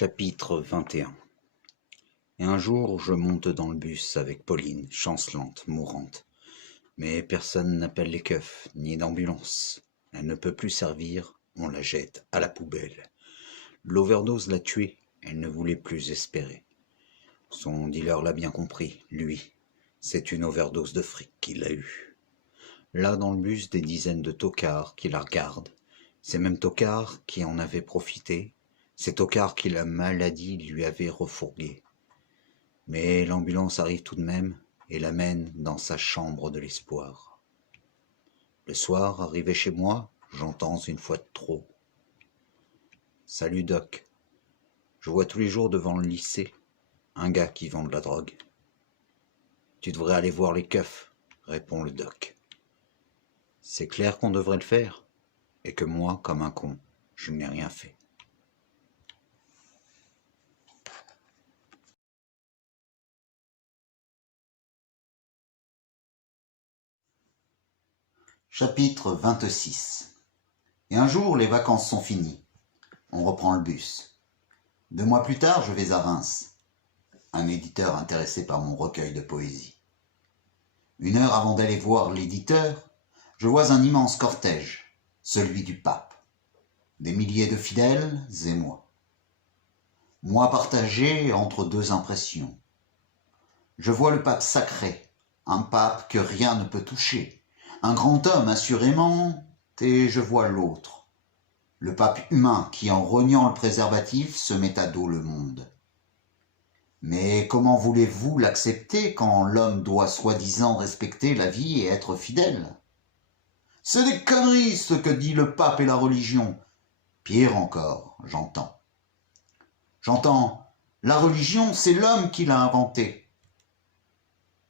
Chapitre 21. Et un jour, je monte dans le bus avec Pauline, chancelante, mourante. Mais personne n'appelle les keufs, ni d'ambulance. Elle ne peut plus servir, on la jette à la poubelle. L'overdose l'a tuée, elle ne voulait plus espérer. Son dealer l'a bien compris, lui. C'est une overdose de fric qu'il a eue. Là, dans le bus, des dizaines de tocards qui la regardent. Ces mêmes tocards qui en avaient profité. Ces tocards qui la maladie lui avait refourgué. Mais l'ambulance arrive tout de même et l'amène dans sa chambre de l'espoir. Le soir, arrivé chez moi, j'entends une fois de trop. Salut Doc. Je vois tous les jours devant le lycée un gars qui vend de la drogue. Tu devrais aller voir les keufs, répond le doc. C'est clair qu'on devrait le faire, et que moi, comme un con, je n'ai rien fait. Chapitre 26. Et un jour, les vacances sont finies. On reprend le bus. 2 mois plus tard, je vais à Reims. Un éditeur intéressé par mon recueil de poésie. 1 heure avant d'aller voir l'éditeur, je vois un immense cortège, celui du pape. Des milliers de fidèles et moi. Moi partagé entre 2 impressions. Je vois le pape sacré, un pape que rien ne peut toucher, un grand homme assurément, et je vois l'autre, le pape humain qui en rognant le préservatif se met à dos le monde. Mais comment voulez-vous l'accepter quand l'homme doit soi-disant respecter la vie et être fidèle? C'est des conneries ce que dit le pape et la religion. Pire encore, j'entends. La religion, c'est l'homme qui l'a inventée.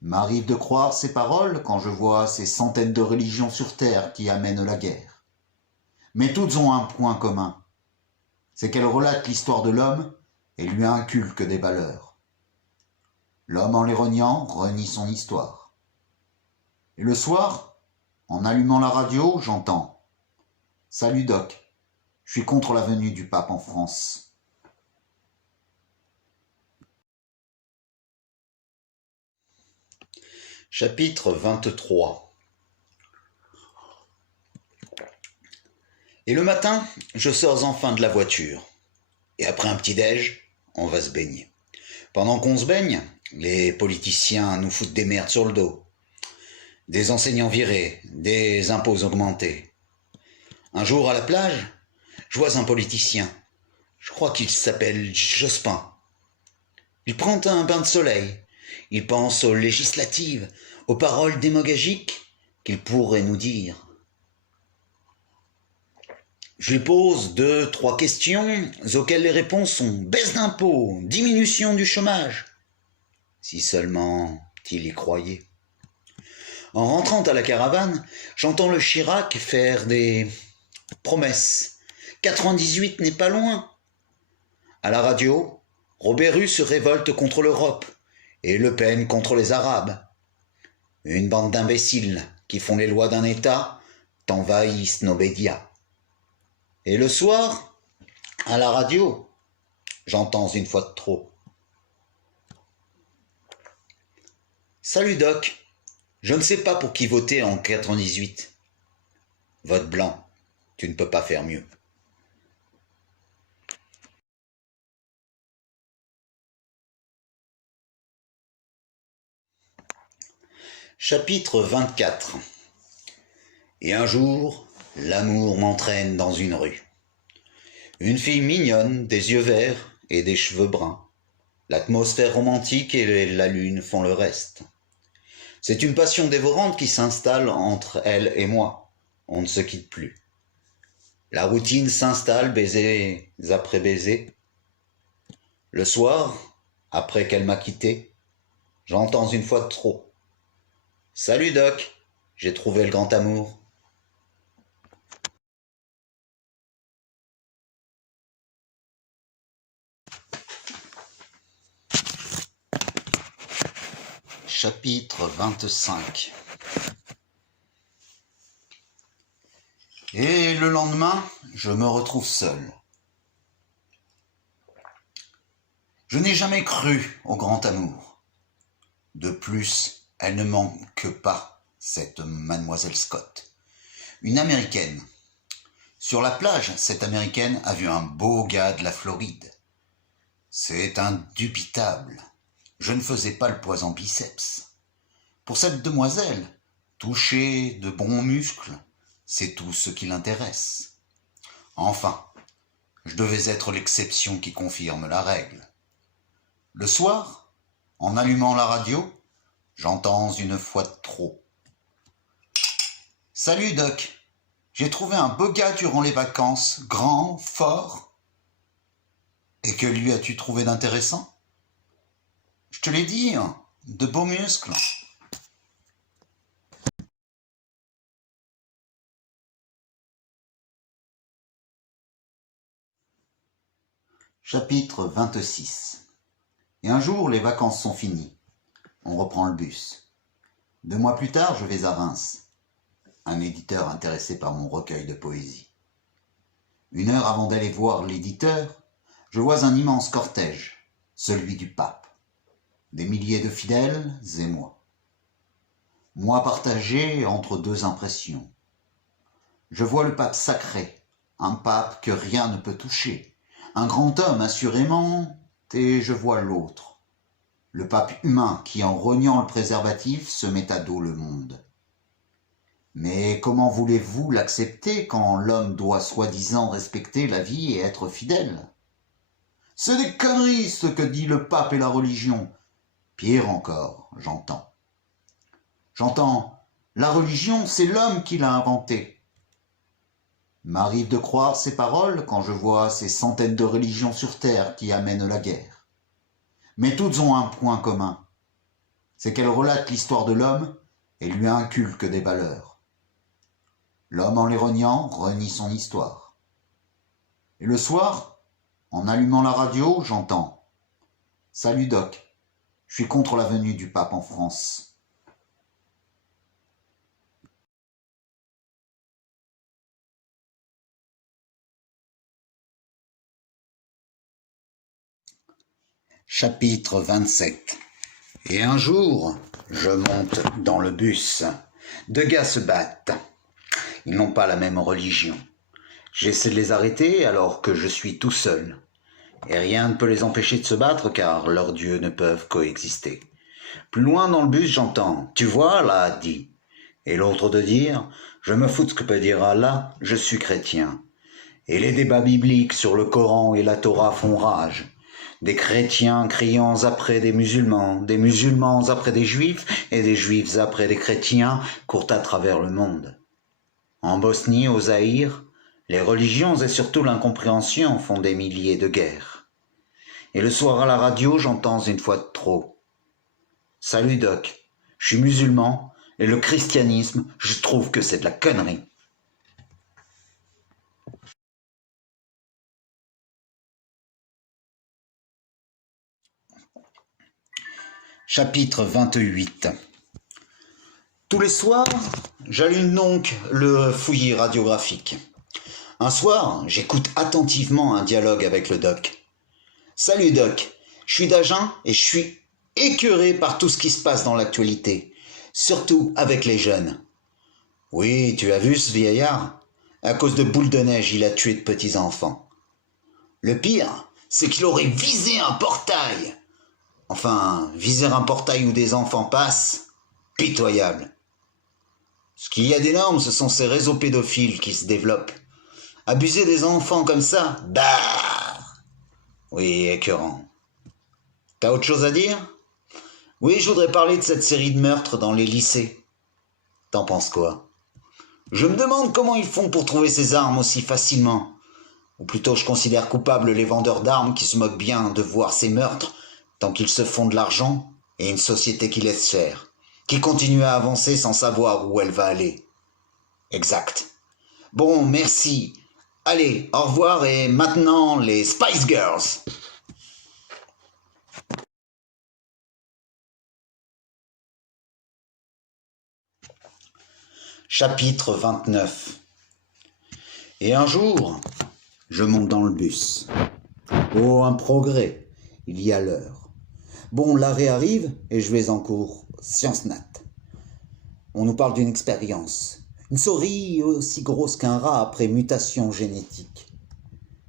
M'arrive de croire ces paroles quand je vois ces centaines de religions sur terre qui amènent la guerre. Mais toutes ont un point commun. C'est qu'elles relatent l'histoire de l'homme et lui inculquent des valeurs. L'homme en les reniant renie son histoire. Et le soir, en allumant la radio, j'entends « Salut Doc, je suis contre la venue du pape en France. » Chapitre 23. Et le matin, je sors enfin de la voiture. Et après un petit déj, on va se baigner. Pendant qu'on se baigne, les politiciens nous foutent des merdes sur le dos. Des enseignants virés, des impôts augmentés. Un jour à la plage, je vois un politicien. Je crois qu'il s'appelle Jospin. Il prend un bain de soleil. Il pense aux législatives, aux paroles démagogiques qu'il pourrait nous dire. Je lui pose 2, 3 questions auxquelles les réponses sont baisse d'impôts, diminution du chômage. Si seulement il y croyait. En rentrant à la caravane, j'entends le Chirac faire des promesses. 98 n'est pas loin. À la radio, Robert Rue se révolte contre l'Europe et Le Pen contre les Arabes. Une bande d'imbéciles qui font les lois d'un État t'envahissent nos médias. Et le soir, à la radio, j'entends une fois de trop. Salut Doc, je ne sais pas pour qui voter en 98. Vote blanc, tu ne peux pas faire mieux. Chapitre 24. Et un jour, l'amour m'entraîne dans une rue. Une fille mignonne, des yeux verts et des cheveux bruns. L'atmosphère romantique et la lune font le reste. C'est une passion dévorante qui s'installe entre elle et moi. On ne se quitte plus. La routine s'installe, baisers après baisers. Le soir, après qu'elle m'a quitté, j'entends une fois de trop. Salut Doc, j'ai trouvé le grand amour. Chapitre 25. Et le lendemain, je me retrouve seul. Je n'ai jamais cru au grand amour. De plus, elle ne manque pas, cette mademoiselle Scott. Une Américaine. Sur la plage, cette Américaine a vu un beau gars de la Floride. C'est indubitable. Je ne faisais pas le poids en biceps. Pour cette demoiselle, toucher de bons muscles, c'est tout ce qui l'intéresse. Enfin, je devais être l'exception qui confirme la règle. Le soir, en allumant la radio, j'entends une fois de trop. « Salut Doc, j'ai trouvé un beau gars durant les vacances, grand, fort. » « Et que lui as-tu trouvé d'intéressant ?»« Je te l'ai dit, de beaux muscles. » Chapitre 26. Et un jour, les vacances sont finies. On reprend le bus. 2 mois plus tard, je vais à Reims. Un éditeur intéressé par mon recueil de poésie. 1 heure avant d'aller voir l'éditeur, je vois un immense cortège, celui du pape. Des milliers de fidèles et moi. Moi partagé entre 2 impressions. Je vois le pape sacré, un pape que rien ne peut toucher, un grand homme assurément, et je vois l'autre, le pape humain qui, en rognant le préservatif, se met à dos le monde. Mais comment voulez-vous l'accepter quand l'homme doit soi-disant respecter la vie et être fidèle ? C'est des conneries ce que dit le pape et la religion. Pire encore, j'entends. La religion, c'est l'homme qui l'a inventée. M'arrive de croire ces paroles quand je vois ces centaines de religions sur terre qui amènent la guerre. Mais toutes ont un point commun. C'est qu'elles relatent l'histoire de l'homme et lui inculquent des valeurs. L'homme, en les reniant, renie son histoire. Et le soir, en allumant la radio, j'entends « Salut Doc, je suis contre la venue du pape en France. » Chapitre 27. Et un jour, je monte dans le bus. 2 gars se battent. Ils n'ont pas la même religion. J'essaie de les arrêter alors que je suis tout seul. Et rien ne peut les empêcher de se battre car leurs dieux ne peuvent coexister. Plus loin dans le bus, j'entends « Tu vois, là, dit ». Et l'autre de dire « Je me fous de ce que peut dire Allah, je suis chrétien ». Et les débats bibliques sur le Coran et la Torah font rage. Des chrétiens criant après des musulmans après des juifs, et des juifs après des chrétiens courent à travers le monde. En Bosnie, au Zaïre, les religions et surtout l'incompréhension font des milliers de guerres. Et le soir à la radio, j'entends une fois de trop. « Salut Doc, je suis musulman et le christianisme, je trouve que c'est de la connerie. » Chapitre 28. Tous les soirs, j'allume donc le fouillis radiographique. Un soir, j'écoute attentivement un dialogue avec le doc. « Salut doc, je suis d'Agen et je suis écœuré par tout ce qui se passe dans l'actualité, surtout avec les jeunes. »« Oui, tu as vu ce vieillard ? À cause de boules de neige, il a tué de petits enfants. Le pire, c'est qu'il aurait visé un portail. Enfin, viser un portail où des enfants passent, pitoyable. Ce qu'il y a d'énorme, ce sont ces réseaux pédophiles qui se développent. Abuser des enfants comme ça, bah. Oui, écœurant. T'as autre chose à dire ? Oui, je voudrais parler de cette série de meurtres dans les lycées. T'en penses quoi ? Je me demande comment ils font pour trouver ces armes aussi facilement. Ou plutôt, je considère coupables les vendeurs d'armes qui se moquent bien de voir ces meurtres tant qu'ils se font de l'argent et une société qui laisse faire, qui continue à avancer sans savoir où elle va aller. Exact. Bon, merci. Allez, au revoir et maintenant les Spice Girls. Chapitre 29. Et un jour, je monte dans le bus. Oh, un progrès. il y a l'heure. Bon, l'arrêt arrive et je vais en cours, sciences nat. On nous parle d'une expérience, une souris aussi grosse qu'un rat après mutation génétique.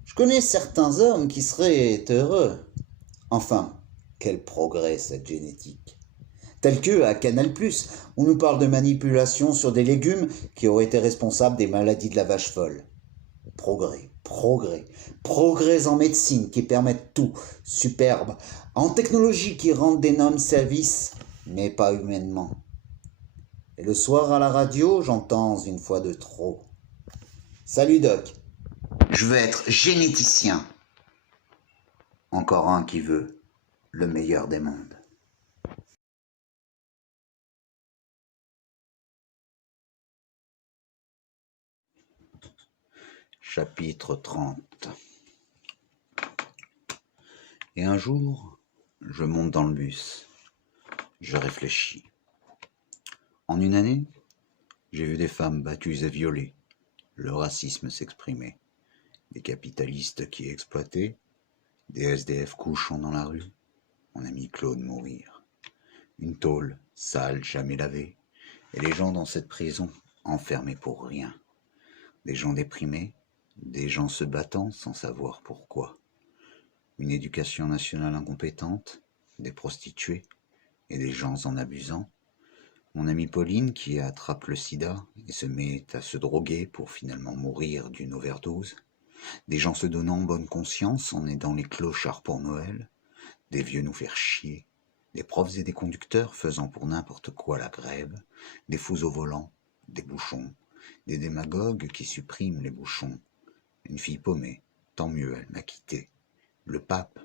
Je connais certains hommes qui seraient heureux. Enfin, quel progrès cette génétique. Tel que, à Canal+, on nous parle de manipulation sur des légumes qui auraient été responsables des maladies de la vache folle. Progrès, progrès, progrès en médecine qui permettent tout, superbe, en technologie qui rendent des nommes services, mais pas humainement. Et le soir à la radio, j'entends une fois de trop. Salut Doc, je veux être généticien. Encore un qui veut le meilleur des mondes. Chapitre 30. Et un jour, je monte dans le bus. Je réfléchis. En une année, j'ai vu des femmes battues et violées. Le racisme s'exprimait. Des capitalistes qui exploitaient. Des SDF couchant dans la rue. Mon ami Claude mourir. Une tôle, sale, jamais lavée. Et les gens dans cette prison, enfermés pour rien. Des gens déprimés. Des gens se battant sans savoir pourquoi. Une éducation nationale incompétente, des prostituées et des gens en abusant. Mon amie Pauline qui attrape le sida et se met à se droguer pour finalement mourir d'une overdose. Des gens se donnant bonne conscience en aidant les clochards pour Noël. Des vieux nous faire chier. Des profs et des conducteurs faisant pour n'importe quoi la grève. Des fous au volant, des bouchons. Des démagogues qui suppriment les bouchons. Une fille paumée, tant mieux, elle m'a quitté. Le pape,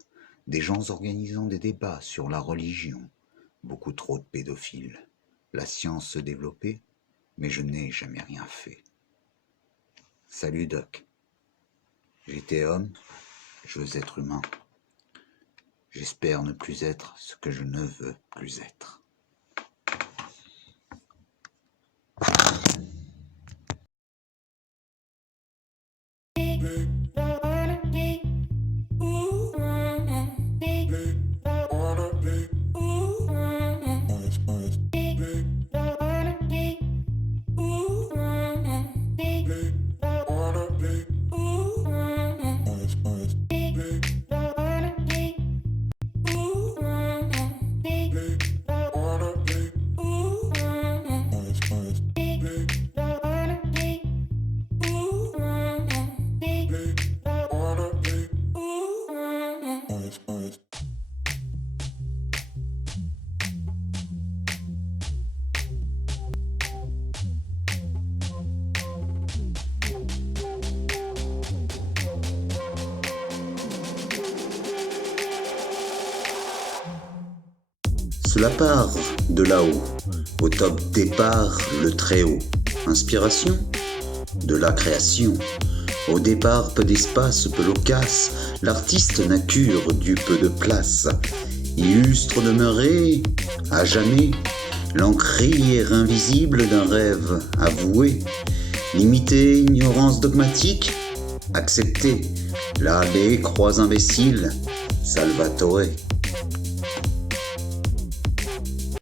des gens organisant des débats sur la religion, beaucoup trop de pédophiles. La science se développait, mais je n'ai jamais rien fait. Salut Doc. J'étais homme, je veux être humain. J'espère ne plus être ce que je ne veux plus être. Cela part de là-haut, au top départ le Très-Haut. Inspiration de la création. Au départ, peu d'espace, peu loquace, l'artiste n'a cure du peu de place. Illustre demeuré, à jamais, l'encrier invisible d'un rêve avoué. Limité, ignorance dogmatique, accepté. Là, les croix imbéciles, Salvatore.